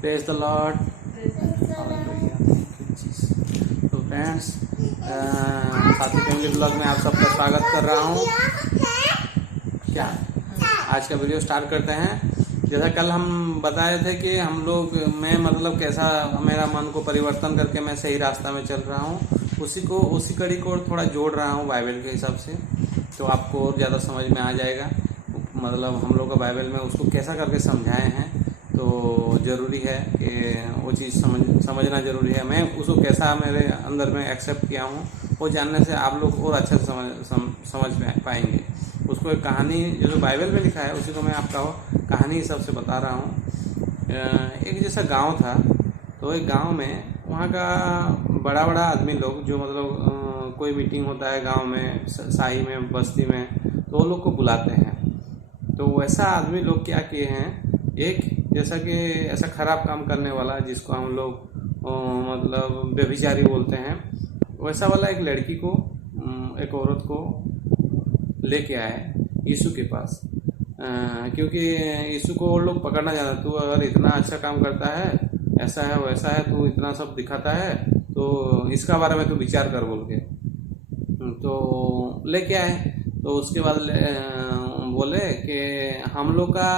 Praise the Lord. तो friends, साथी family blog में आप सबका स्वागत कर रहा हूँ। क्या आज का वीडियो स्टार्ट करते हैं। जैसा कल हम बताए थे कि हम लोग मैं मतलब कैसा मेरा मन को परिवर्तन करके मैं सही रास्ता में चल रहा हूँ, उसी कड़ी को थोड़ा जोड़ रहा हूँ बाइबल के हिसाब से, तो आपको और ज़्यादा समझ में आ जाएगा। मतलब हम लोग का बाइबल में उसको कैसा करके समझाए हैं, तो ज़रूरी है कि वो चीज़ समझना ज़रूरी है। मैं उसको कैसा मेरे अंदर में एक्सेप्ट किया हूँ, वो जानने से आप लोग और अच्छे से समझ पाएंगे। उसको एक कहानी जो बाइबल में लिखा है उसी को मैं आपका कहानी हिसाब से बता रहा हूँ। एक जैसा गांव था, तो एक गांव में वहाँ का बड़ा बड़ा आदमी लोग जो मतलब कोई मीटिंग होता है गांव में, शाही में, बस्ती में, तो वो लोग को बुलाते हैं। तो वैसा आदमी लोग क्या किए हैं, एक जैसा कि ऐसा खराब काम करने वाला जिसको हम लोग मतलब व्यभिचारी बोलते हैं, वैसा वाला एक लड़की को, एक औरत को लेके आए यीशु के पास, क्योंकि यीशु को और लोग पकड़ना चाहते, तू अगर इतना अच्छा काम करता है, ऐसा है वैसा है, तू इतना सब दिखाता है, तो इसका बारे में तू विचार कर बोल के तो लेके आए। तो उसके बाद बोले कि हम लोग का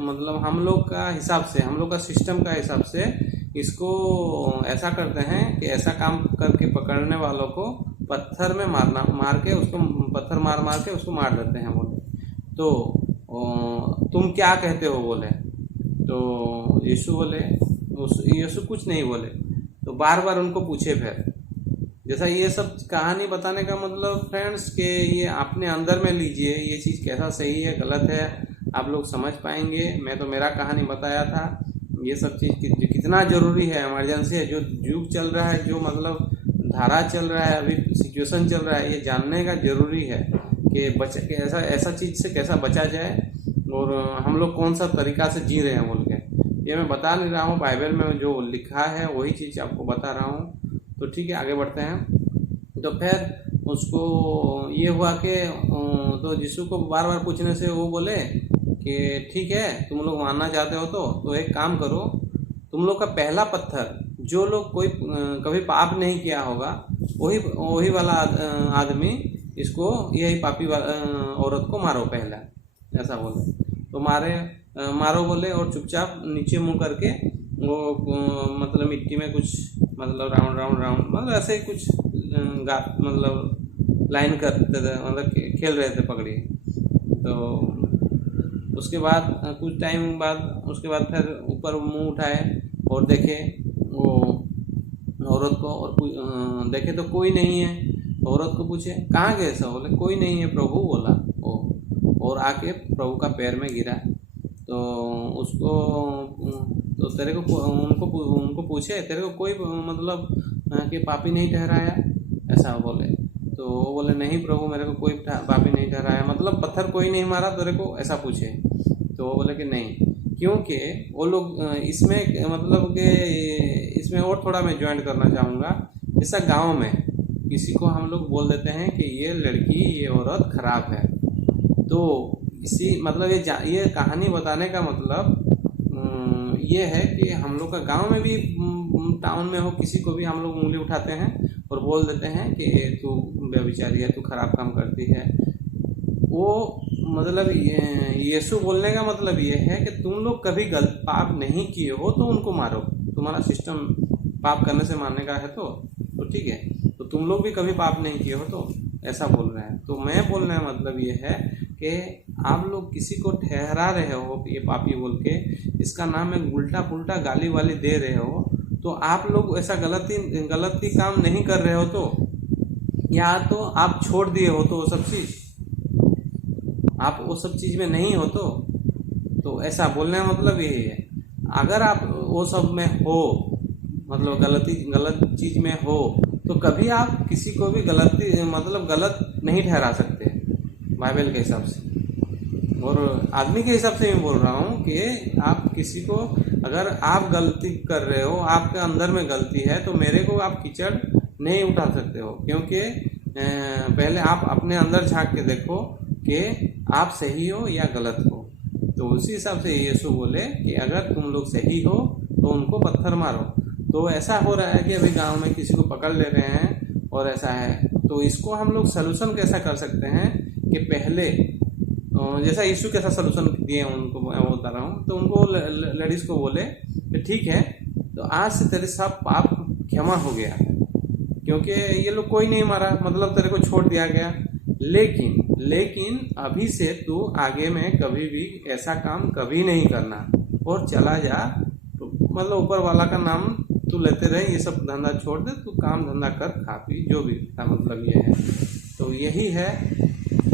मतलब हम लोग का हिसाब से, हम लोग का सिस्टम का हिसाब से इसको ऐसा करते हैं कि ऐसा काम करके पकड़ने वालों को पत्थर में मार के उसको पत्थर मार के उसको मार देते हैं बोले। तो तुम क्या कहते हो बोले। तो यीशु कुछ नहीं बोले। तो बार बार उनको पूछे फिर, जैसा ये सब कहानी बताने का मतलब फ्रेंड्स कि ये अपने अंदर में लीजिए, ये चीज़ कैसा सही है गलत है आप लोग समझ पाएंगे। मैं तो मेरा कहानी बताया था, ये सब चीज़ कितना ज़रूरी है, इमरजेंसी है, जो युग चल रहा है, जो मतलब धारा चल रहा है, अभी सिचुएशन चल रहा है, ये जानने का ज़रूरी है कि ऐसा चीज़ से कैसा बचा जाए और हम लोग कौन सा तरीका से जी रहे हैं बोल के। ये मैं बता नहीं रहा हूँ, बाइबल में जो लिखा है वही चीज़ आपको बता रहा हूँ। तो ठीक है, आगे बढ़ते हैं। तो फिर उसको ये हुआ कि तो यीशु को बार बार पूछने से वो बोले कि ठीक है, तुम लोग मानना चाहते हो तो एक काम करो, तुम लोग का पहला पत्थर, जो लोग कोई कभी पाप नहीं किया होगा, वही वाला आदमी इसको, यही पापी औरत को मारो पहला, ऐसा बोले। तो मारो बोले और चुपचाप नीचे मुंह करके वो मतलब मिट्टी में कुछ मतलब राउंड मतलब ऐसे ही कुछ मतलब लाइन करते थे, मतलब खेल रहे थे पकड़ी। तो उसके बाद कुछ टाइम बाद उसके बाद फिर ऊपर मुंह उठाए और देखे वो औरत को, और देखे तो कोई नहीं है। औरत को पूछे कहाँ गए सब, बोले कोई नहीं है प्रभु बोला वो, और आके प्रभु का पैर में गिरा। तो उसको तो तेरे को उनको पूछे तेरे को कोई मतलब कि पापी नहीं ठहराया, ऐसा बोले। तो वो बोले नहीं प्रभु, मेरे को कोई पापी नहीं ठहराया, मतलब पत्थर कोई नहीं मारा तेरे को, ऐसा पूछे। तो वो बोले कि नहीं, क्योंकि वो लोग इसमें मतलब कि इसमें और थोड़ा मैं ज्वाइन करना चाहूँगा। जैसा गांव में किसी को हम लोग बोल देते हैं कि ये लड़की, ये औरत खराब है, तो इसी मतलब ये कहानी बताने का मतलब ये है कि हम लोग का गांव में भी, टाउन में हो, किसी को भी हम लोग उंगली उठाते हैं और बोल देते हैं कि तू व्यभिचारी है, तू खराब काम करती है। वो मतलब यीशु बोलने का मतलब ये है कि तुम लोग कभी गलत पाप नहीं किए हो तो उनको मारो, तुम्हारा सिस्टम पाप करने से मारने का है तो ठीक है, तो तुम लोग भी कभी पाप नहीं किए हो, तो ऐसा बोल रहे हैं। तो मैं बोलने का मतलब ये है कि आप लोग किसी को ठहरा रहे हो ये पापी बोल के, इसका नाम है उल्टा पुल्टा गाली वाली दे रहे हो, तो आप लोग ऐसा गलती काम नहीं कर रहे हो, तो या तो आप छोड़ दिए हो, तो वो सब चीज़ आप वो सब चीज़ में नहीं हो, तो ऐसा बोलने का मतलब यही है। अगर आप वो सब में हो, मतलब गलत चीज़ में हो, तो कभी आप किसी को भी गलत नहीं ठहरा सकते बाइबल के हिसाब से। और आदमी के हिसाब से मैं बोल रहा हूँ कि आप किसी को, अगर आप गलती कर रहे हो, आपके अंदर में गलती है, तो मेरे को आप कीचड़ नहीं उठा सकते हो, क्योंकि पहले आप अपने अंदर झांक के देखो कि आप सही हो या गलत हो। तो उसी हिसाब से यीशु बोले कि अगर तुम लोग सही हो तो उनको पत्थर मारो। तो ऐसा हो रहा है कि अभी गांव में किसी को पकड़ ले रहे हैं और ऐसा है, तो इसको हम लोग सलूशन कैसा कर सकते हैं कि पहले जैसा यीशु कैसा सलूशन दिए उनको मैं बता रहा हूँ। तो उनको लेडीज को बोले कि ठीक है, तो आज से तेरे सब पाप क्षमा हो गया है, क्योंकि ये लोग कोई नहीं मारा, मतलब तेरे को छोड़ दिया गया। लेकिन अभी से तू आगे में कभी भी ऐसा काम कभी नहीं करना और चला जा, तो मतलब ऊपर वाला का नाम तू लेते रहे, ये सब धंधा छोड़ दे, तू काम धंधा कर, खा पी, जो भी था, मतलब ये है। तो यही है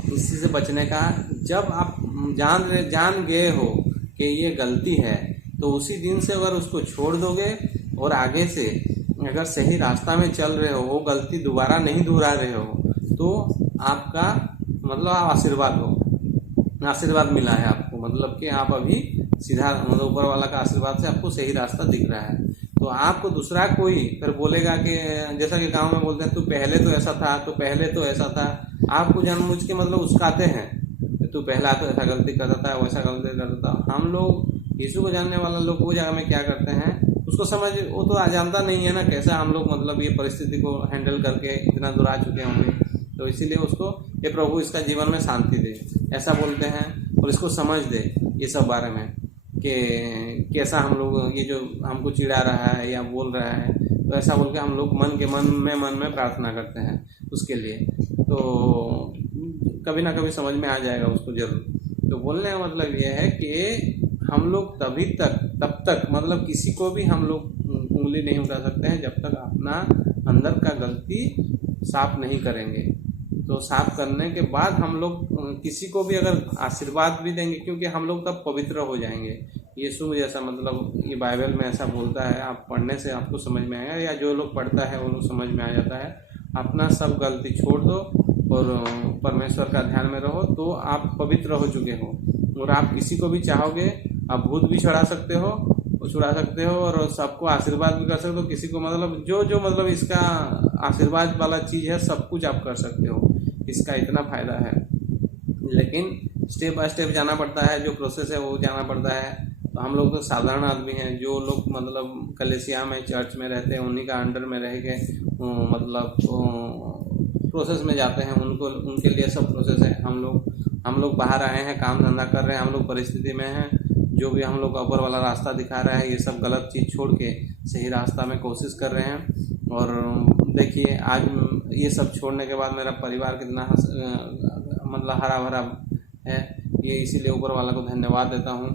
इसी से बचने का। जब आप जान गए हो कि ये गलती है, तो उसी दिन से अगर उसको छोड़ दोगे और आगे से अगर सही रास्ता में चल रहे हो, वो गलती दोबारा नहीं दोहरा रहे हो, तो आपका मतलब आशीर्वाद मिला है आपको, मतलब कि आप अभी सीधा, मतलब ऊपर वाला का आशीर्वाद से आपको सही रास्ता दिख रहा है। तो आपको दूसरा कोई फिर बोलेगा कि जैसा कि गांव में बोलते हैं तू पहले तो ऐसा था, तो पहले तो ऐसा था, आपको जानबूझ के मतलब उस्काते हैं कि तू पहला तो ऐसा गलती करता था, वैसा गलती करता था। हम लोग यीशु को जानने वाला लोग वो जगह में क्या करते हैं, उसको वो तो जानता नहीं है ना कैसा हम लोग मतलब ये परिस्थिति को हैंडल करके इतना दूर आ चुके होंगे, तो इसीलिए उसको ये प्रभु इसका जीवन में शांति दे ऐसा बोलते हैं, और इसको समझ दे ये सब बारे में कि कैसा हम लोग ये जो हमको चिढ़ा रहा है या बोल रहा है, तो ऐसा बोल के हम लोग मन में प्रार्थना करते हैं उसके लिए। तो कभी ना कभी समझ में आ जाएगा उसको जरूर। तो बोलने का मतलब ये है कि हम लोग तब तक मतलब किसी को भी हम लोग उंगली नहीं उठा सकते हैं जब तक अपना अंदर का गलती साफ नहीं करेंगे। तो साफ करने के बाद हम लोग किसी को भी अगर आशीर्वाद भी देंगे, क्योंकि हम लोग तब पवित्र हो जाएंगे। यीशु जैसा मतलब ये बाइबल में ऐसा बोलता है, आप पढ़ने से आपको समझ में आएगा, या जो लोग पढ़ता है वो लोग समझ में आ जाता है। अपना सब गलती छोड़ दो और परमेश्वर का ध्यान में रहो, तो आप पवित्र हो चुके हो। और आप किसी को भी चाहोगे, आप भूत भी छुड़ा सकते हो और सबको आशीर्वाद भी कर सकते हो। किसी को मतलब जो मतलब इसका आशीर्वाद वाला चीज़ है, सब कुछ आप कर सकते हो, इसका इतना फायदा है। लेकिन स्टेप बाय स्टेप जाना पड़ता है, जो प्रोसेस है वो जाना पड़ता है। तो हम लोग तो साधारण आदमी हैं, जो लोग मतलब कलीसिया में चर्च में रहते हैं, उन्हीं का अंडर में रह के मतलब प्रोसेस में जाते हैं, उनके लिए सब प्रोसेस है। हम लोग बाहर आए हैं, काम धंधा कर रहे हैं, हम लोग परिस्थिति में हैं, जो भी हम लोग का ऊपर वाला रास्ता दिखा रहा है, ये सब गलत चीज़ छोड़ के सही रास्ता में कोशिश कर रहे हैं। और देखिए आज ये सब छोड़ने के बाद मेरा परिवार कितना मतलब हरा भरा है, ये इसीलिए ऊपर वाला को धन्यवाद देता हूँ।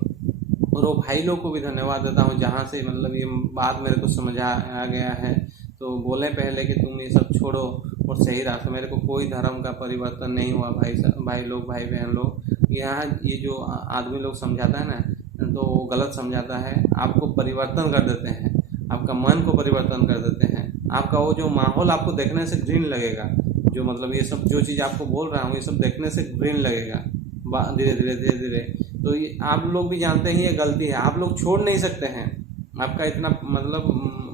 और वो भाई लोग को भी धन्यवाद देता हूँ जहाँ से मतलब ये बात मेरे को समझ आ गया है। तो बोले पहले कि तुम ये सब छोड़ो और सही रास्ता, मेरे को कोई धर्म का परिवर्तन नहीं हुआ भाई बहन लोग। यहाँ ये जो आदमी लोग समझाता है ना, तो वो गलत समझाता है, आपको परिवर्तन कर देते हैं, आपका मन को परिवर्तन कर देते हैं, आपका वो जो माहौल आपको देखने से घृण लगेगा, जो मतलब ये सब जो चीज़ आपको बोल रहा हूँ ये सब देखने से घृण लगेगा धीरे धीरे। तो ये आप लोग भी जानते हैं ये गलती है, आप लोग छोड़ नहीं सकते हैं। आपका इतना मतलब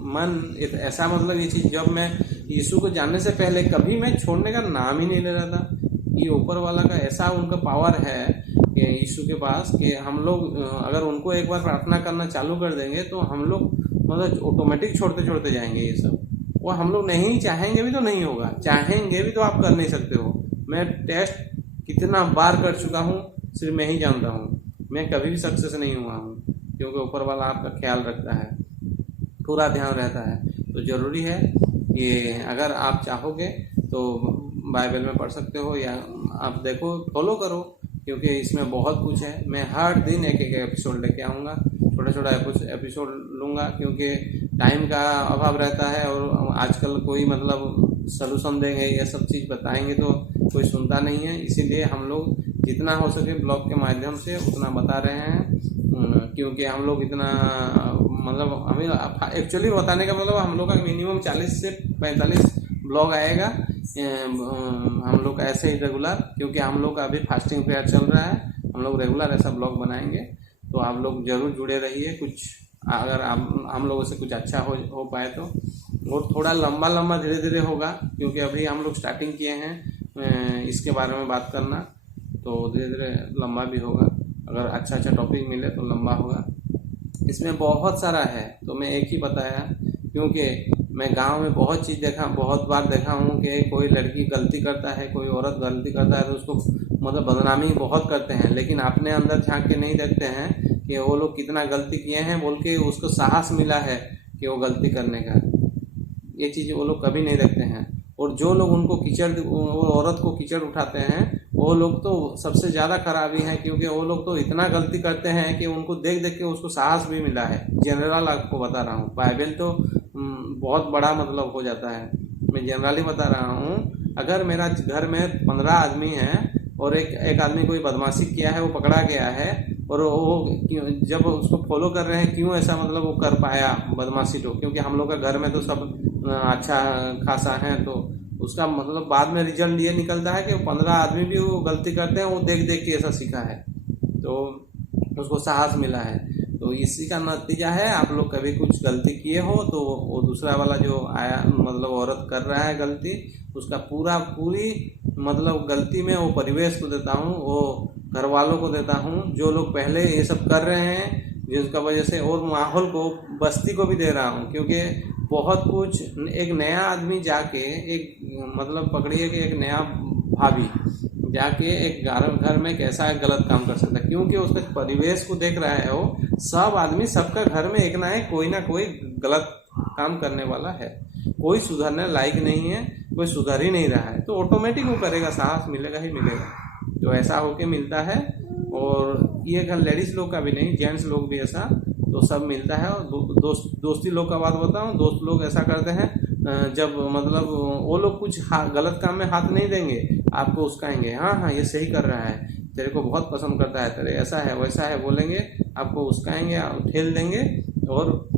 मन ऐसा मतलब ये चीज़, जब मैं यीशु को जानने से पहले कभी मैं छोड़ने का नाम ही नहीं ले रहा था। ये ऊपर वाला का ऐसा उनका पावर है कि यीशु के पास, कि हम लोग अगर उनको एक बार प्रार्थना करना चालू कर देंगे तो हम लोग मतलब ऑटोमेटिक छोड़ते जाएंगे ये सब। वो हम लोग नहीं चाहेंगे भी तो नहीं होगा, चाहेंगे भी तो आप कर नहीं सकते हो। मैं टेस्ट कितना बार कर चुका हूँ, सिर्फ मैं ही जानता हूँ, मैं कभी भी सक्सेस नहीं हुआ हूँ, क्योंकि ऊपर वाला आपका ख्याल रखता है, पूरा ध्यान रहता है। तो ज़रूरी है कि अगर आप चाहोगे तो बाइबल में पढ़ सकते हो, या आप देखो फॉलो करो, क्योंकि इसमें बहुत कुछ है। मैं हर दिन एक एपिसोड लेके आऊँगा, छोटा एपिसोड लूँगा, क्योंकि टाइम का अभाव रहता है और आजकल कोई मतलब सलूशन देंगे या सब चीज़ बताएंगे तो कोई सुनता नहीं है। इसीलिए हम लोग जितना हो सके ब्लॉग के माध्यम से उतना बता रहे हैं, क्योंकि हम लोग इतना मतलब हमें एक्चुअली बताने का मतलब हम लोग का मिनिमम 40 से 45 ब्लॉग आएगा हम लोग का ऐसे ही रेगुलर, क्योंकि हम लोग का अभी फास्टिंग प्रेयर चल रहा है। हम लोग रेगुलर ऐसा ब्लॉग बनाएंगे, तो आप लोग ज़रूर जुड़े रहिए। कुछ अगर हम लोगों से कुछ अच्छा हो पाए तो, और थोड़ा लंबा धीरे धीरे होगा, क्योंकि अभी हम लोग स्टार्टिंग किए हैं इसके बारे में बात करना, तो धीरे धीरे लंबा भी होगा। अगर अच्छा टॉपिक मिले तो लंबा होगा। इसमें बहुत सारा है, तो मैं एक ही बताया क्योंकि मैं गांव में बहुत चीज़ देखा, बहुत बार देखा हूँ कि कोई लड़की गलती करता है, कोई औरत गलती करता है तो उसको मतलब बदनामी बहुत करते हैं, लेकिन अपने अंदर झांक के नहीं देखते हैं कि वो लोग कितना गलती किए हैं बोल के उसको साहस मिला है कि वो गलती करने का। ये चीज़ वो लोग कभी नहीं देखते हैं। और जो लोग उनको कीचड़, वो औरत को कीचड़ उठाते हैं, वो लोग तो सबसे ज़्यादा खराबी है, क्योंकि वो लोग तो इतना गलती करते हैं कि उनको देख देख के उसको साहस भी मिला है। जनरल आपको बता रहा हूँ, बाइबल तो बहुत बड़ा मतलब हो जाता है। मैं जनरली बता रहा हूँ, अगर मेरा घर में 15 आदमी हैं और एक आदमी कोई बदमाशी किया है, वो पकड़ा गया है, और वो जब उसको फॉलो कर रहे हैं, क्यों ऐसा मतलब वो कर पाया बदमाशी, तो क्योंकि हम लोग का घर में तो सब अच्छा खासा है, तो उसका मतलब बाद में रिजल्ट ये निकलता है कि 15 आदमी भी वो गलती करते हैं, वो देख देख के ऐसा सीखा है, तो उसको साहस मिला है। तो इसी का नतीजा है, आप लोग कभी कुछ गलती किए हो तो वो दूसरा वाला जो आया मतलब औरत कर रहा है गलती, उसका पूरी मतलब गलती में वो परिवेश को देता हूँ, वो घर वालों को देता हूँ, जो लोग पहले ये सब कर रहे हैं जिसका वजह से, और माहौल को, बस्ती को भी दे रहा हूँ, क्योंकि बहुत कुछ एक नया आदमी जाके एक मतलब पकड़िए कि एक नया भाभी जाके एक घर में कैसा गलत काम कर सकता है, क्योंकि उसके परिवेश को देख रहा है। वो सब आदमी, सबका घर में एक ना कोई गलत काम करने वाला है, कोई सुधरने लायक नहीं है, कोई सुधर ही नहीं रहा है, तो ऑटोमेटिक वो करेगा, साहस मिलेगा ही मिलेगा। तो ऐसा होके मिलता है, और ये लेडीज लोग का भी नहीं, जेंट्स लोग भी ऐसा तो सब मिलता है। और दोस्ती लोग का बात बताऊं, दोस्त लोग ऐसा करते हैं, जब मतलब वो लोग कुछ गलत काम में हाथ नहीं देंगे, आपको उस्काएंगे, हाँ ये सही कर रहा है, तेरे को बहुत पसंद करता है, तेरे ऐसा है वैसा है बोलेंगे, आपको उस्काएंगे, ठेल देंगे, और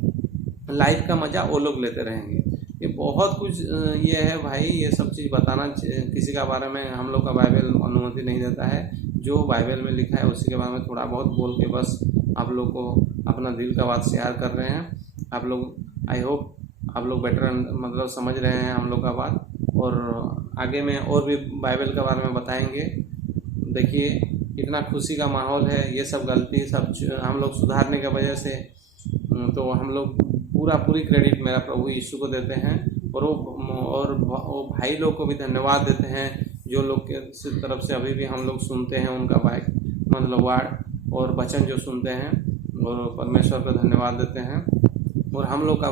लाइफ का मजा वो लोग लेते रहेंगे। ये बहुत कुछ ये है भाई, ये सब चीज़ बताना किसी का बारे में हम लोग का बाइबल अनुमति नहीं देता है। जो बाइबल में लिखा है उसी के बारे में थोड़ा बहुत बोल के बस आप लोग को अपना दिल का बात शेयर कर रहे हैं। आप लोग, आई होप आप लोग बेटर मतलब समझ रहे हैं हम लोग का बात, और आगे में और भी बाइबल के बारे में बताएंगे। देखिए कितना खुशी का माहौल है, ये सब गलती सब हम लोग सुधारने की वजह से, तो हम लोग पूरी क्रेडिट मेरा प्रभु यीशु को देते हैं, और वो भाई लोग को भी धन्यवाद देते हैं, जो लोग के तरफ से अभी भी हम लोग सुनते हैं उनका मतलब वार्ड और वचन जो सुनते हैं, और परमेश्वर को धन्यवाद देते हैं। और हम लोग का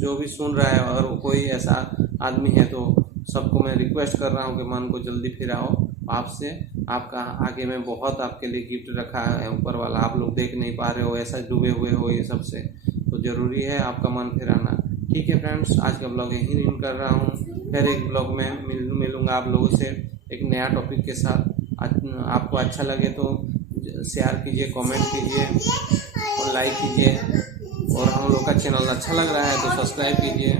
जो भी सुन रहा है, अगर कोई ऐसा आदमी है तो सबको मैं रिक्वेस्ट कर रहा हूँ कि मन को जल्दी फिराओ आपसे। आपका आगे में बहुत आपके लिए गिफ्ट रखा है ऊपर वाला, आप लोग देख नहीं पा रहे हो, ऐसा डूबे हुए हो ये सबसे, तो ज़रूरी है आपका मन फिराना। ठीक है फ्रेंड्स, आज का ब्लॉग यहीं एंड कर रहा हूँ, फिर एक ब्लॉग में मिलूँगा आप लोगों से एक नया टॉपिक के साथ। आपको अच्छा लगे तो शेयर कीजिए, कमेंट कीजिए और लाइक कीजिए, और हम लोग का चैनल अच्छा लग रहा है तो सब्सक्राइब कीजिए।